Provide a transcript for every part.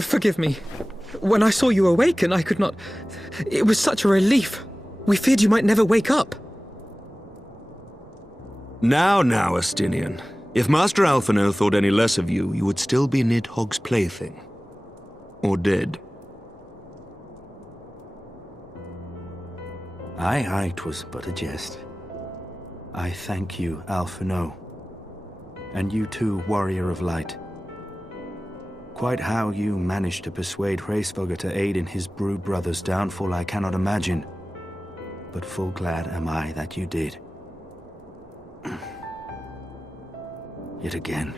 Forgive me. When I saw you awaken, I could not... It was such a relief. We feared you might never wake up. Now, Astinian. If Master Alphino thought any less of you, you would still be Nidhogg's plaything. Or dead. Aye, 'twas but a jest. I thank you, Alphino. And you too, Warrior of Light. Quite how you managed to persuade Heavensward to aid in his brood brother's downfall I cannot imagine. But full glad am I that you did. Yet again,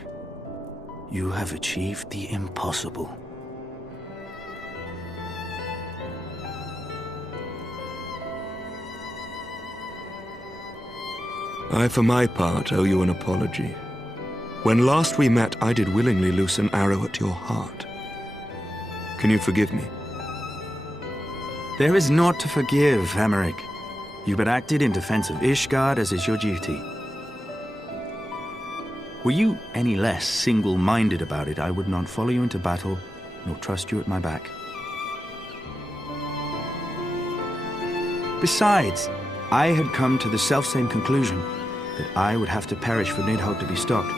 you have achieved the impossible. I, for my part, owe you an apology. When last we met, I did willingly loose an arrow at your heart. Can you forgive me? There is naught to forgive, Hameric. You but acted in defense of Ishgard as is your duty. Were you any less single-minded about it, I would not follow you into battle, nor trust you at my back. Besides, I had come to the selfsame conclusion, that I would have to perish for Nidhogg to be stopped.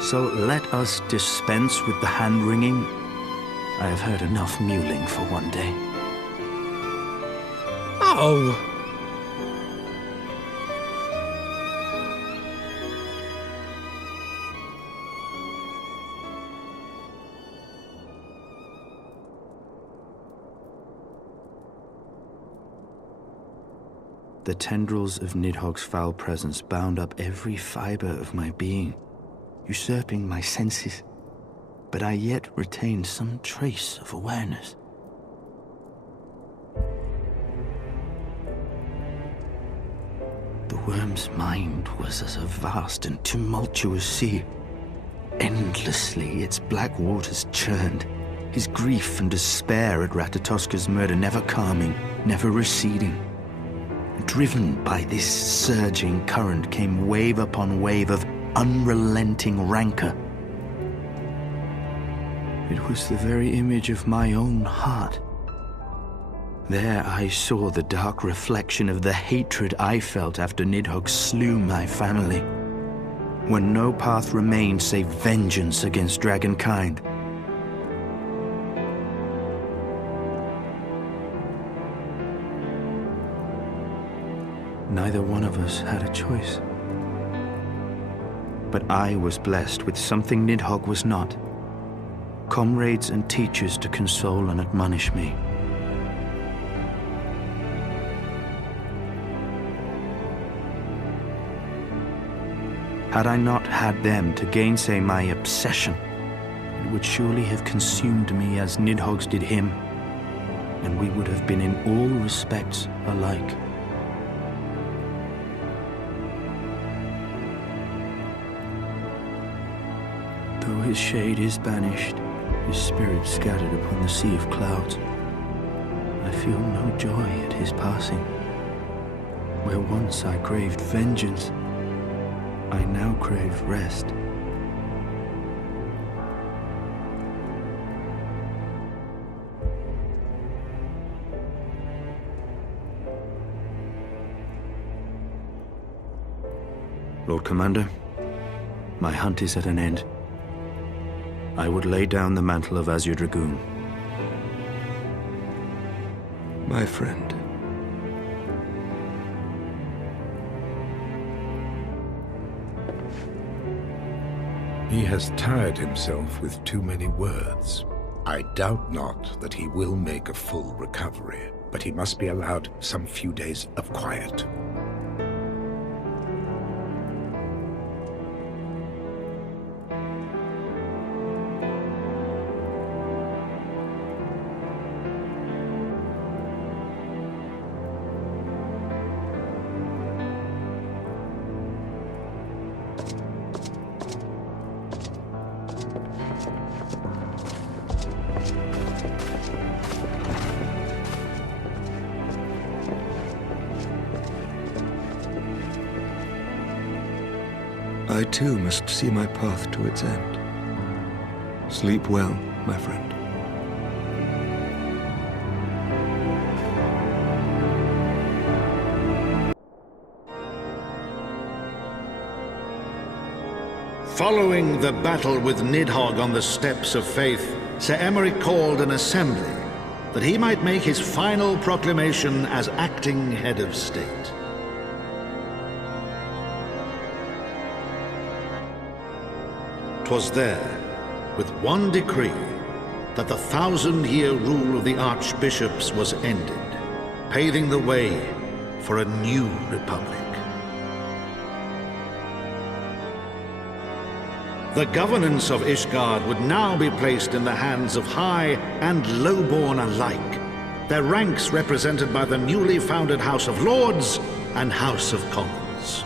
So let us dispense with the hand-wringing. I have heard enough mewling for one day. Oh! The tendrils of Nidhogg's foul presence bound up every fiber of my being, usurping my senses, but I yet retained some trace of awareness. The worm's mind was as a vast and tumultuous sea. Endlessly its black waters churned, his grief and despair at Ratatoska's murder never calming, never receding. Driven by this surging current came wave upon wave of unrelenting rancor. It was the very image of my own heart. There I saw the dark reflection of the hatred I felt after Nidhogg slew my family, when no path remained save vengeance against dragonkind. Neither one of us had a choice. But I was blessed with something Nidhogg was not. Comrades and teachers to console and admonish me. Had I not had them to gainsay my obsession, it would surely have consumed me as Nidhogg's did him, and we would have been in all respects alike. Though his shade is banished, his spirit scattered upon the sea of clouds, I feel no joy at his passing. Where once I craved vengeance, I now crave rest. Lord Commander, my hunt is at an end. I would lay down the mantle of Azure Dragoon. My friend. He has tired himself with too many words. I doubt not that he will make a full recovery, but he must be allowed some few days of quiet. I too must see my path to its end. Sleep well, my friend. Following the battle with Nidhogg on the Steps of Faith, Sir Emeric called an assembly that he might make his final proclamation as acting head of state. 'Twas there, with one decree, that the 1,000-year rule of the archbishops was ended, paving the way for a new republic. The governance of Ishgard would now be placed in the hands of high and lowborn alike, their ranks represented by the newly founded House of Lords and House of Commons.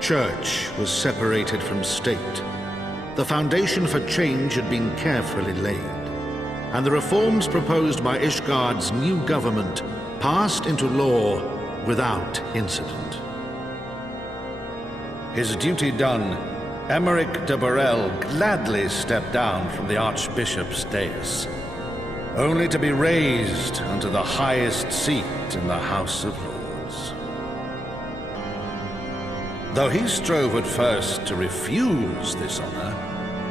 Church was separated from state. The foundation for change had been carefully laid, and the reforms proposed by Ishgard's new government passed into law without incident. His duty done, Emeric de Burrell gladly stepped down from the Archbishop's dais, only to be raised unto the highest seat in the House of Lords. Though he strove at first to refuse this honor,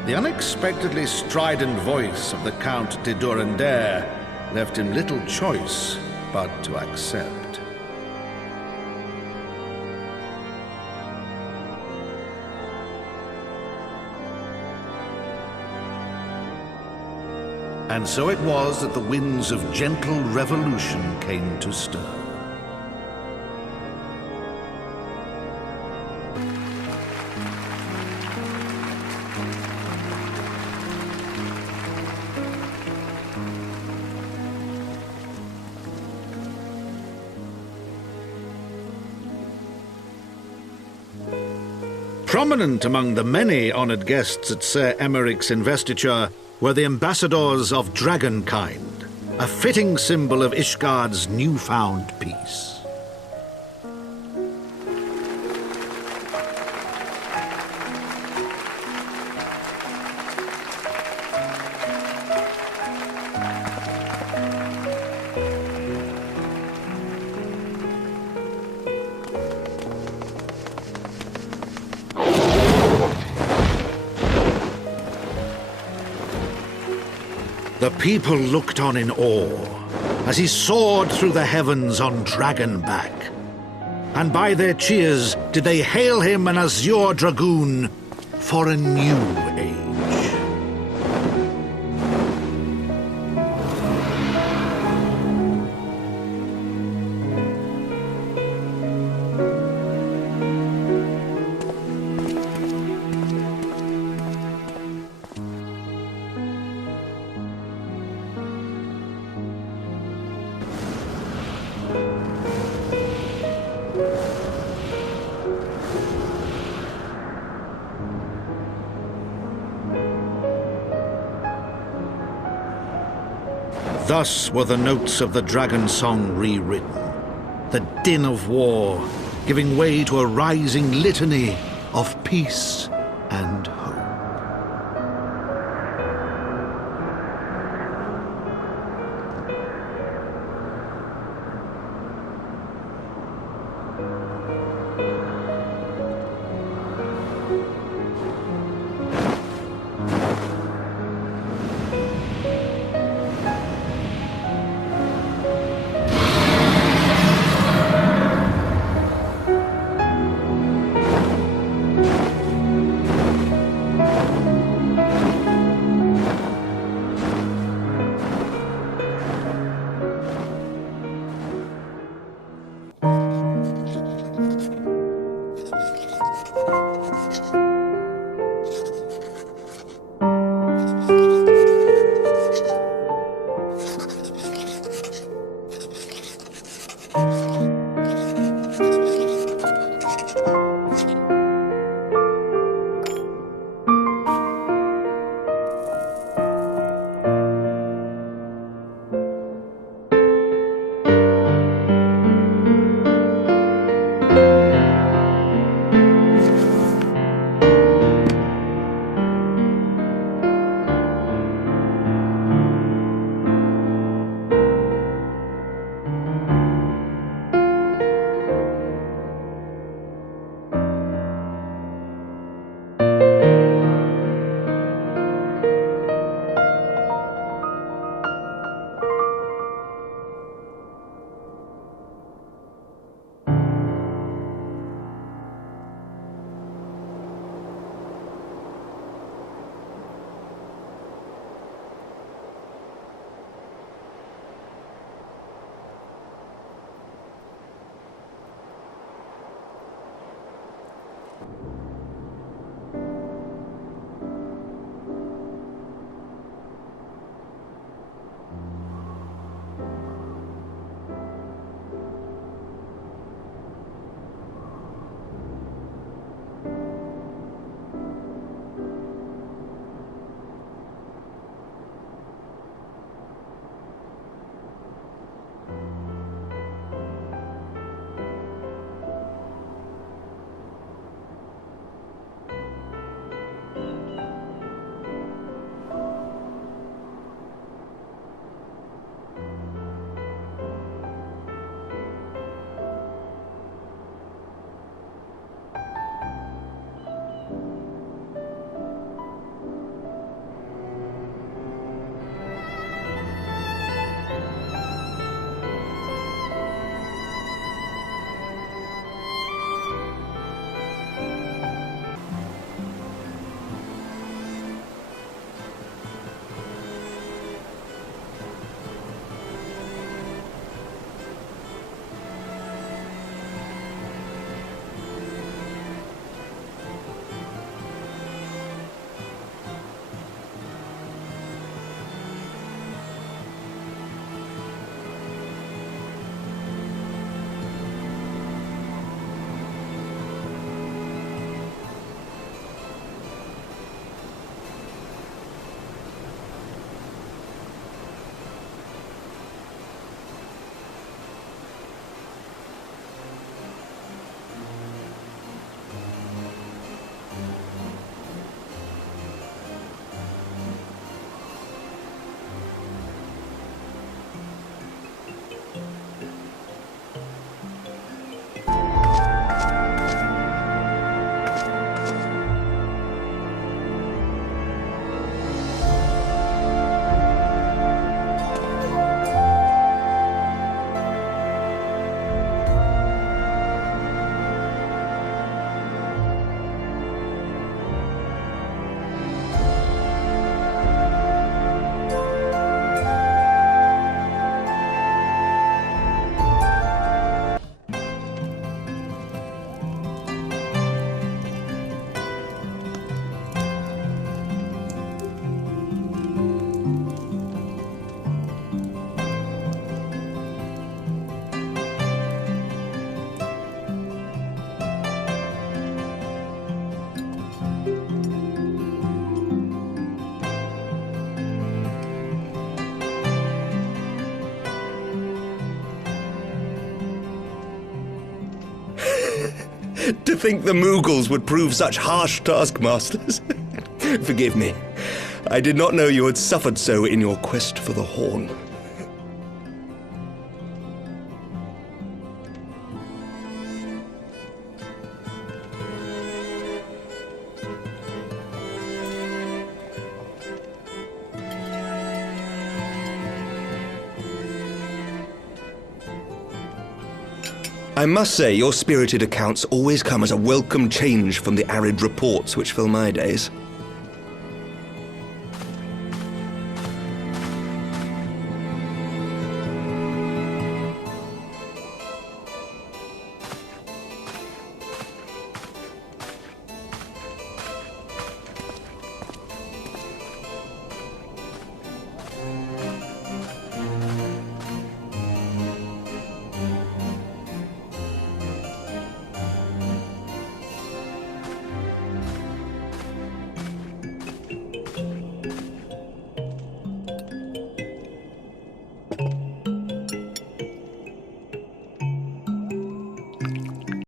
the unexpectedly strident voice of the Count de Durandare left him little choice but to accept. And so it was that the winds of gentle revolution came to stir. Prominent among the many honored guests at Sir Emeric's investiture were the ambassadors of Dragonkind, a fitting symbol of Ishgard's newfound peace. The people looked on in awe as he soared through the heavens on Dragonback. And by their cheers did they hail him an azure dragoon for a new age. Thus were the notes of the dragon song rewritten, the din of war giving way to a rising litany of peace and hope. To think the Moogles would prove such harsh taskmasters. Forgive me. I did not know you had suffered so in your quest for the horn. I must say, your spirited accounts always come as a welcome change from the arid reports which fill my days.